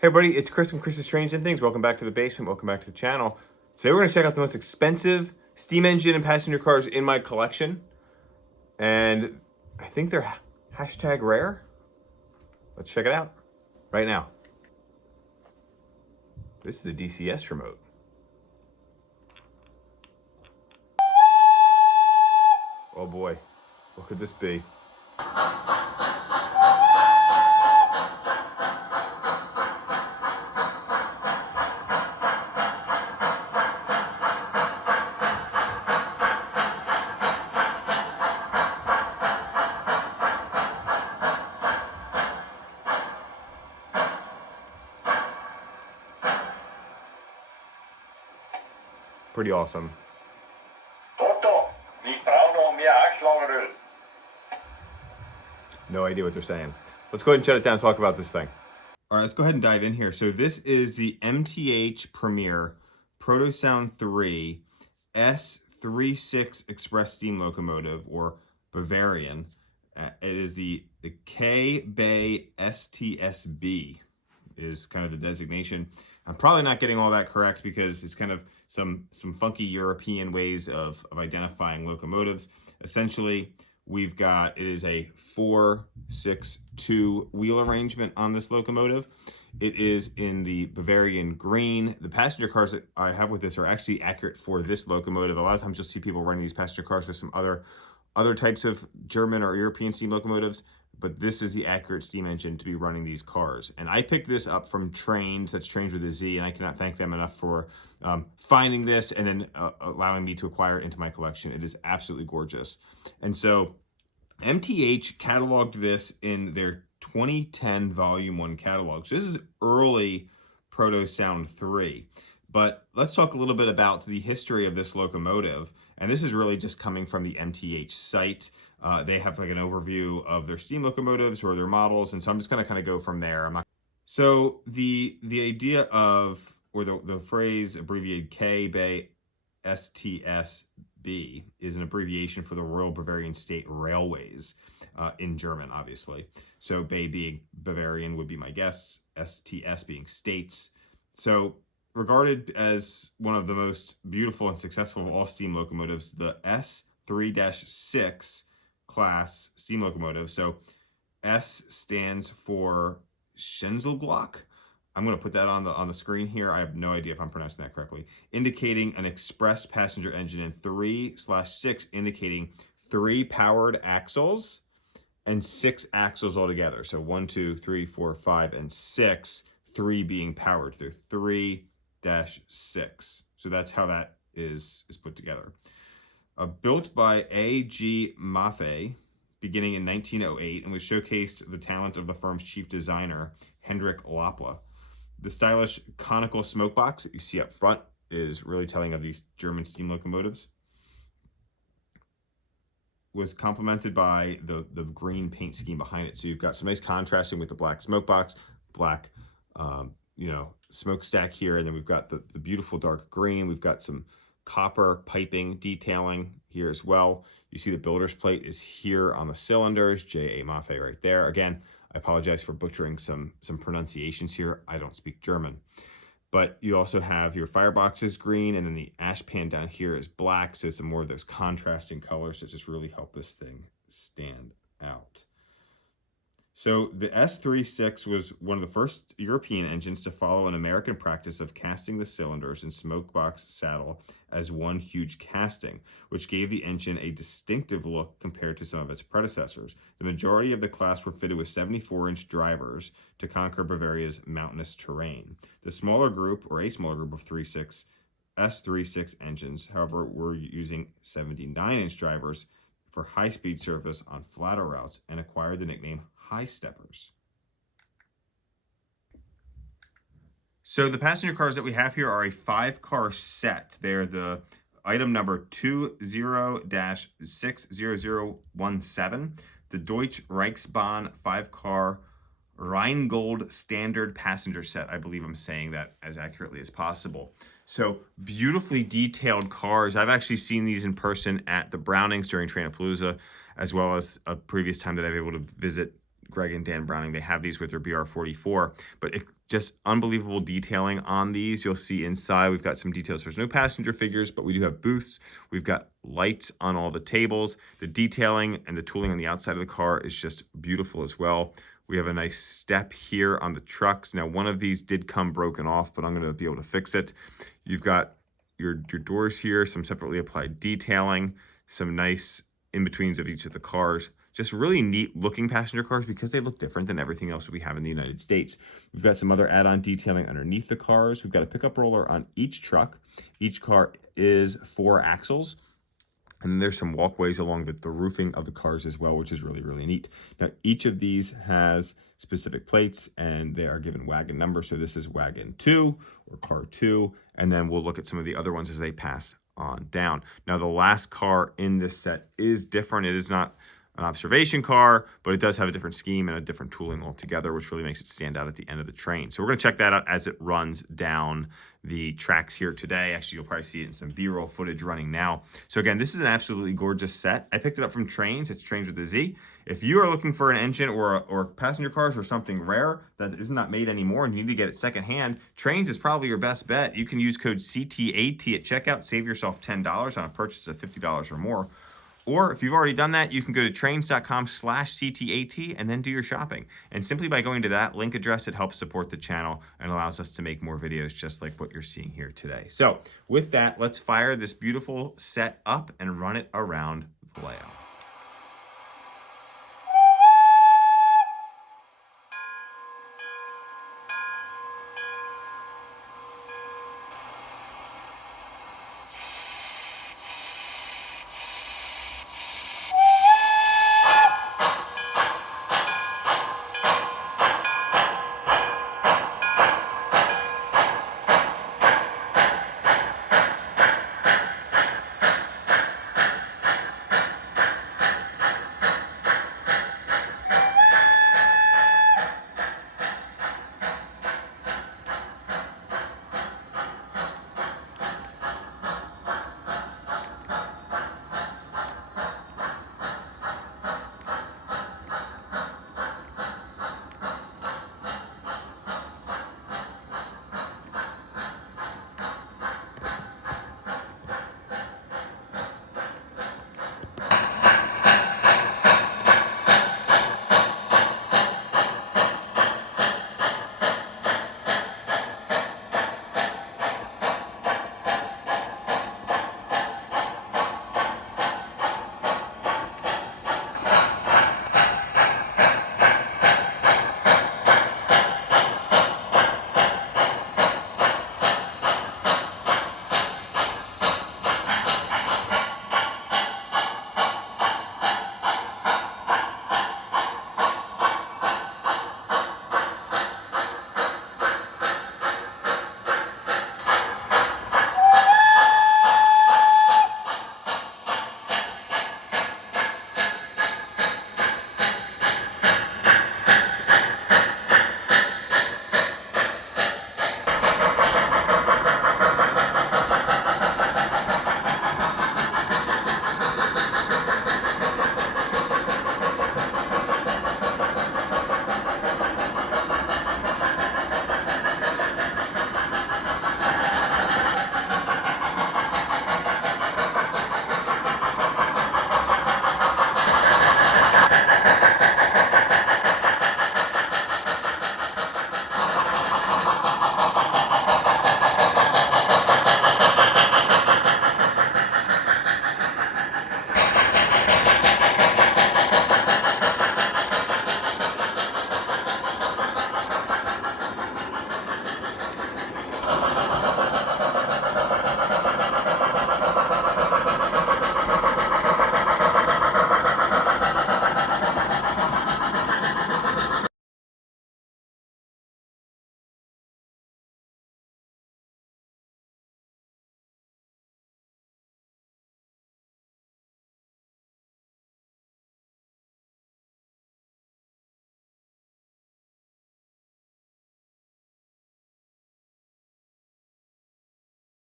Hey everybody, it's Chris from Chris's Strange and Things. Welcome back to the basement. Welcome back to the channel. Today we're going to check out the most expensive steam engine and passenger cars in my collection. And I think they're hashtag rare. Let's check it out right now. This is a DCS remote. Oh boy, what could this be? Pretty awesome. No idea what they're saying. Let's go ahead and shut it down and talk about this thing. All right, let's go ahead and dive in here. So this is the MTH Premier Protosound 3 S36 Express Steam Locomotive, or Bavarian. It is the K-Bay STSB is kind of the designation. I'm probably not getting all that correct because it's kind of some funky European ways of identifying locomotives. Essentially, we've got, it is a 4-6-2 wheel arrangement on this locomotive. It is in the Bavarian green. The passenger cars that I have with this are actually accurate for this locomotive. A lot of times you'll see people running these passenger cars with some other types of German or European steam locomotives, but this is the accurate steam engine to be running these cars. And I picked this up from Trains, that's Trains with a Z, and I cannot thank them enough for finding this and then allowing me to acquire it into my collection. It is absolutely gorgeous. And so MTH cataloged this in their 2010 Volume 1 catalog. So this is early Protosound 3. But let's talk a little bit about the history of this locomotive. And this is really just coming from the MTH site. They have like an overview of their steam locomotives or their models. And so I'm just going to kind of go from there. So the idea of, or the phrase abbreviated K-Bay STSB is an abbreviation for the Royal Bavarian State Railways in German, obviously. So Bay being Bavarian would be my guess, STS being states. So regarded as one of the most beautiful and successful of all steam locomotives, the S3-6 class steam locomotive. So S stands for Schenzelglock. I'm going to put that on the screen here. I have no idea if I'm pronouncing that correctly. Indicating an express passenger engine, and 3/6 indicating 3 powered axles and 6 axles altogether. So 1, 2, 3, 4, 5, and 6. 3 being powered through 3-6. So that's how that is put together. Built by A.G. Maffei beginning in 1908, and was showcased the talent of the firm's chief designer, Hendrik Lapla. The stylish conical smoke box that you see up front is really telling of these German steam locomotives. Was complemented by the green paint scheme behind it. So you've got some nice contrasting with the black smoke box, black smokestack here, and then we've got the beautiful dark green. We've got some copper piping detailing here as well. You see the builder's plate is here on the cylinders, J.A. Maffei right there. Again, I apologize for butchering some pronunciations here. I don't speak German. But you also have your firebox is green, and then the ash pan down here is black, so some more of those contrasting colors that just really help this thing stand out. So the S36 was one of the first European engines to follow an American practice of casting the cylinders and smokebox saddle as one huge casting, which gave the engine a distinctive look compared to some of its predecessors. The majority of the class were fitted with 74-inch drivers to conquer Bavaria's mountainous terrain. The smaller group, or a smaller group of S36 engines, however, were using 79-inch drivers for high-speed service on flatter routes and acquired the nickname high steppers. So the passenger cars that we have here are a 5-car set. They're the item number 20-60017, the Deutsche Reichsbahn 5-car Rheingold standard passenger set. I believe I'm saying that as accurately as possible. So beautifully detailed cars. I've actually seen these in person at the Brownings during Trainapalooza, as well as a previous time that I've been able to visit Greg and Dan Browning, they have these with their BR44, but just unbelievable detailing on these. You'll see inside, we've got some details. There's no passenger figures, but we do have booths. We've got lights on all the tables. The detailing and the tooling on the outside of the car is just beautiful as well. We have a nice step here on the trucks. Now, one of these did come broken off, but I'm going to be able to fix it. You've got your doors here, some separately applied detailing, some nice in-betweens of each of the cars. Just really neat looking passenger cars because they look different than everything else that we have in the United States. We've got some other add-on detailing underneath the cars. We've got a pickup roller on each truck. Each car is 4 axles. And then there's some walkways along the roofing of the cars as well, which is really, really neat. Now, each of these has specific plates and they are given wagon numbers. So this is wagon 2 or car 2. And then we'll look at some of the other ones as they pass on down. Now, the last car in this set is different. It is not an observation car, but it does have a different scheme and a different tooling altogether, which really makes it stand out at the end of the train. So we're going to check that out as it runs down the tracks here today. Actually, you'll probably see it in some B-roll footage running now. So again, this is an absolutely gorgeous set. I picked it up from Trains. It's Trains with a Z. If you are looking for an engine or passenger cars or something rare that is not made anymore and you need to get it secondhand, Trains is probably your best bet. You can use code CT80 at checkout, save yourself $10 on a purchase of $50 or more. Or if you've already done that, you can go to trains.com/CT80 and then do your shopping. And simply by going to that link address, it helps support the channel and allows us to make more videos just like what you're seeing here today. So with that, let's fire this beautiful set up and run it around the layout.